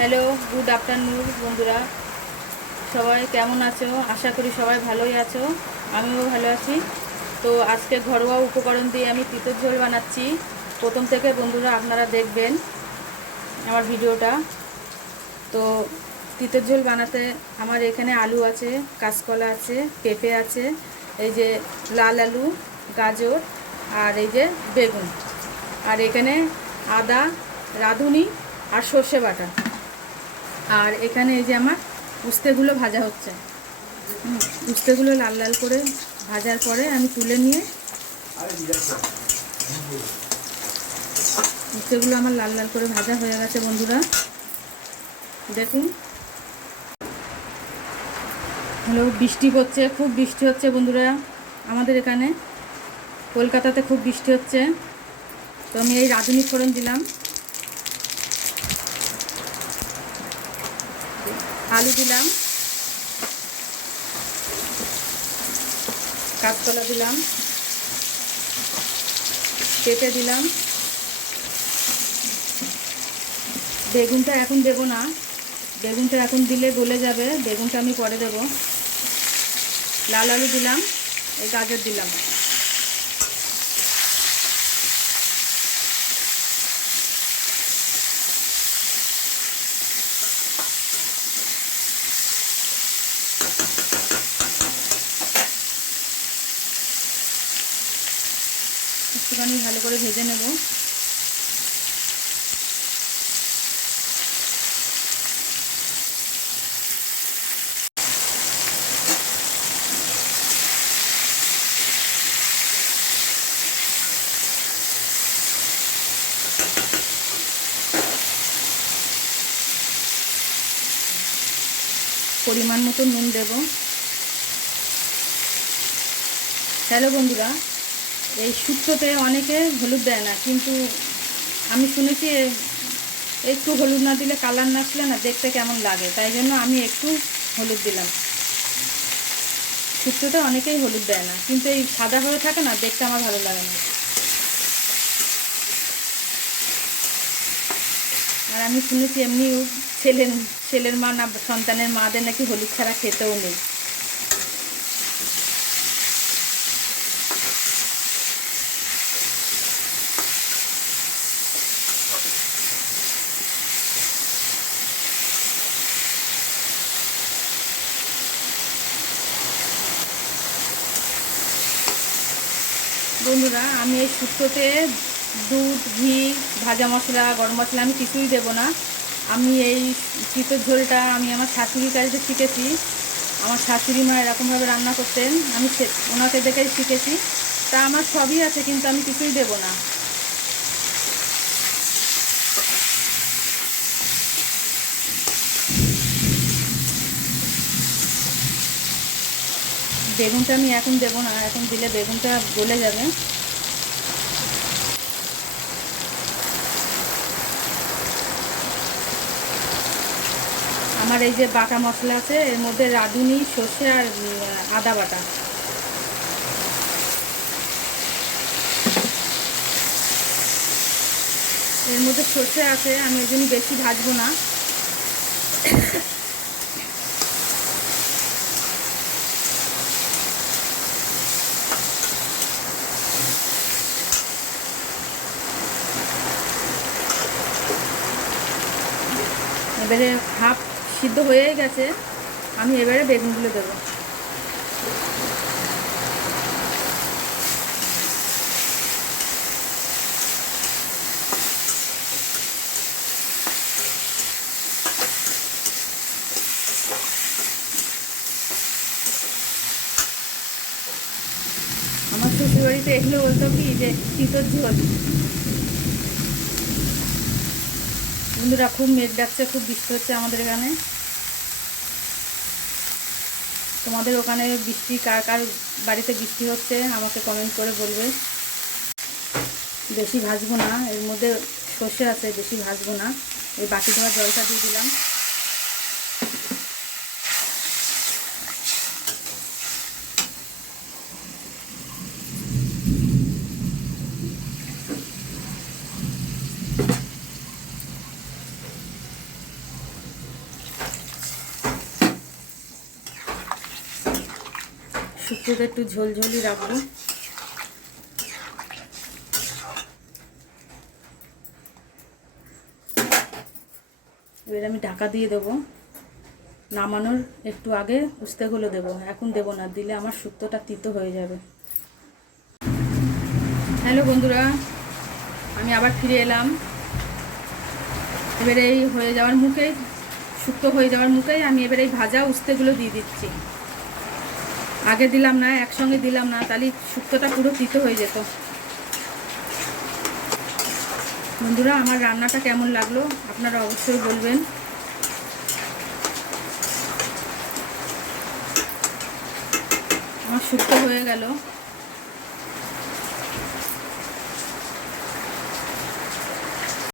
Hello, good afternoon বন্ধুরা, সবাই কেমন আছো? আশা করি সবাই ভালোই আছো, আমিও ভালো আছি। তো আজকে ঘরোয়া উপকরণ দিয়ে আমি তিতের ঝোল বানাচ্ছি। প্রথম থেকে বন্ধুরা আপনারা দেখবেন আমার ভিডিওটা। তো তিতের ঝোল বানাতে আমার এখানে আলু আছে, কাঁচকলা আছে, পেঁপে আছে, এই যে লাল আলু, গাজর আর এই যে বেগুন, আর এখানে আদা, রাঁধুনি আর সর্ষে বাটা। আর এখানে এই যে আমার উস্তেগুলো ভাজা হচ্ছে। উস্তেগুলো লাল লাল করে ভাজার পরে আমি তুলে নিয়ে, উস্তেগুলো আমার লাল লাল করে ভাজা হয়ে গেছে বন্ধুরা, দেখুন। হ্যালো, বৃষ্টি পড়ছে, খুব বৃষ্টি হচ্ছে বন্ধুরা আমাদের এখানে, কলকাতাতে খুব বৃষ্টি হচ্ছে। তো আমি এই রাঁধুনি ফোড়ন দিলাম, আলু দিলাম, কাঁচকলা দিলাম, পেঁপে দিলাম। বেগুনটা এখন দেবো না, বেগুনটা এখন দিলে গলে যাবে, বেগুনটা আমি পরে দেবো। লাল আলু দিলাম, এই গাজর দিলাম। একটুখানি ভালো করে ভেজে নেব। পরিমাণ মতো নুন দেব। হ্যালো বন্ধুরা, এই শুক্তোতে অনেকে হলুদ দেয় না, কিন্তু আমি শুনেছি একটু হলুদ না দিলে, কালার না আসলে না দেখতে কেমন লাগে, তাই জন্য আমি একটু হলুদ দিলাম। শুক্তোতে অনেকেই হলুদ দেয় না, কিন্তু এই সাদা হয়ে থাকে না, দেখতে আমার ভালো লাগে না। আর আমি শুনেছি এমনি ছেলের ছেলের মা না, সন্তানের মাদের নাকি হলুদ ছাড়া খেতেও নেই। বন্ধুরা, আমি এই শুক্তোতে দুধ, ঘি, ভাজা মশলা, গরম মশলা আমি কিছুই দেবো না। আমি এই তিতের ঝোলটা আমি আমার শাশুড়ির কাছে শিখেছি। আমার শাশুড়ি মা এরকমভাবে রান্না করতেন, আমি ওনাকে দেখেই শিখেছি। তা আমার সবই আছে, কিন্তু আমি কিছুই দেবো না। বেগুনটা আমি এখন দেবো না, এখন দিলে বেগুনটা গলে যাবে। আমার এই যে বাটা মশলা আছে, এর মধ্যে রাঁধুনি, সর্ষে আর আদা বাটা। এর মধ্যে সর্ষে আছে, আমি এই জন্য বেশি ভাজবো না। এবারে হাফ সিদ্ধ হয়েই গেছে, আমি এবারে বেগুনগুলো দেবো। আমার শ্বশুরবাড়িতে এগুলো বলতো কি, যে তিতর ঝোল। বন্ধুরা, খুব মেঘ ডাকছে, খুব বৃষ্টি হচ্ছে আমাদের এখানে। তোমাদের ওখানে বৃষ্টি, কার কার বাড়িতে বৃষ্টি হচ্ছে আমাকে কমেন্ট করে বলবে। বেশি ভাজবো না, এর মধ্যে সর্ষে আছে, বেশি ভাজবো না। এই বাটি ধোয়া জলটা দিয়ে দিলাম। শুক্তোটা একটু ঝোলঝোলই রাখবো। এবার আমি ঢাকা দিয়ে দেবো। নামানোর একটু আগে উস্তেগুলো দেবো, এখন দেবো না, দিলে আমার শুক্তোটা তিতো হয়ে যাবে। হ্যালো বন্ধুরা, আমি আবার ফিরে এলাম। এবারে এই হয়ে যাওয়ার মুখেই, শুক্তো হয়ে যাওয়ার মুখেই আমি এবারে এই ভাজা উস্তেগুলো দিয়ে দিচ্ছি। আগে দিলাম না, একসঙ্গে দিলাম না, তাহলে শুক্তোটা পুরো তিতো হয়ে যেত। বন্ধুরা, আমার রান্নাটা কেমন লাগলো আপনারা অবশ্যই বলবেন। আমার শুক্তো হয়ে গেল।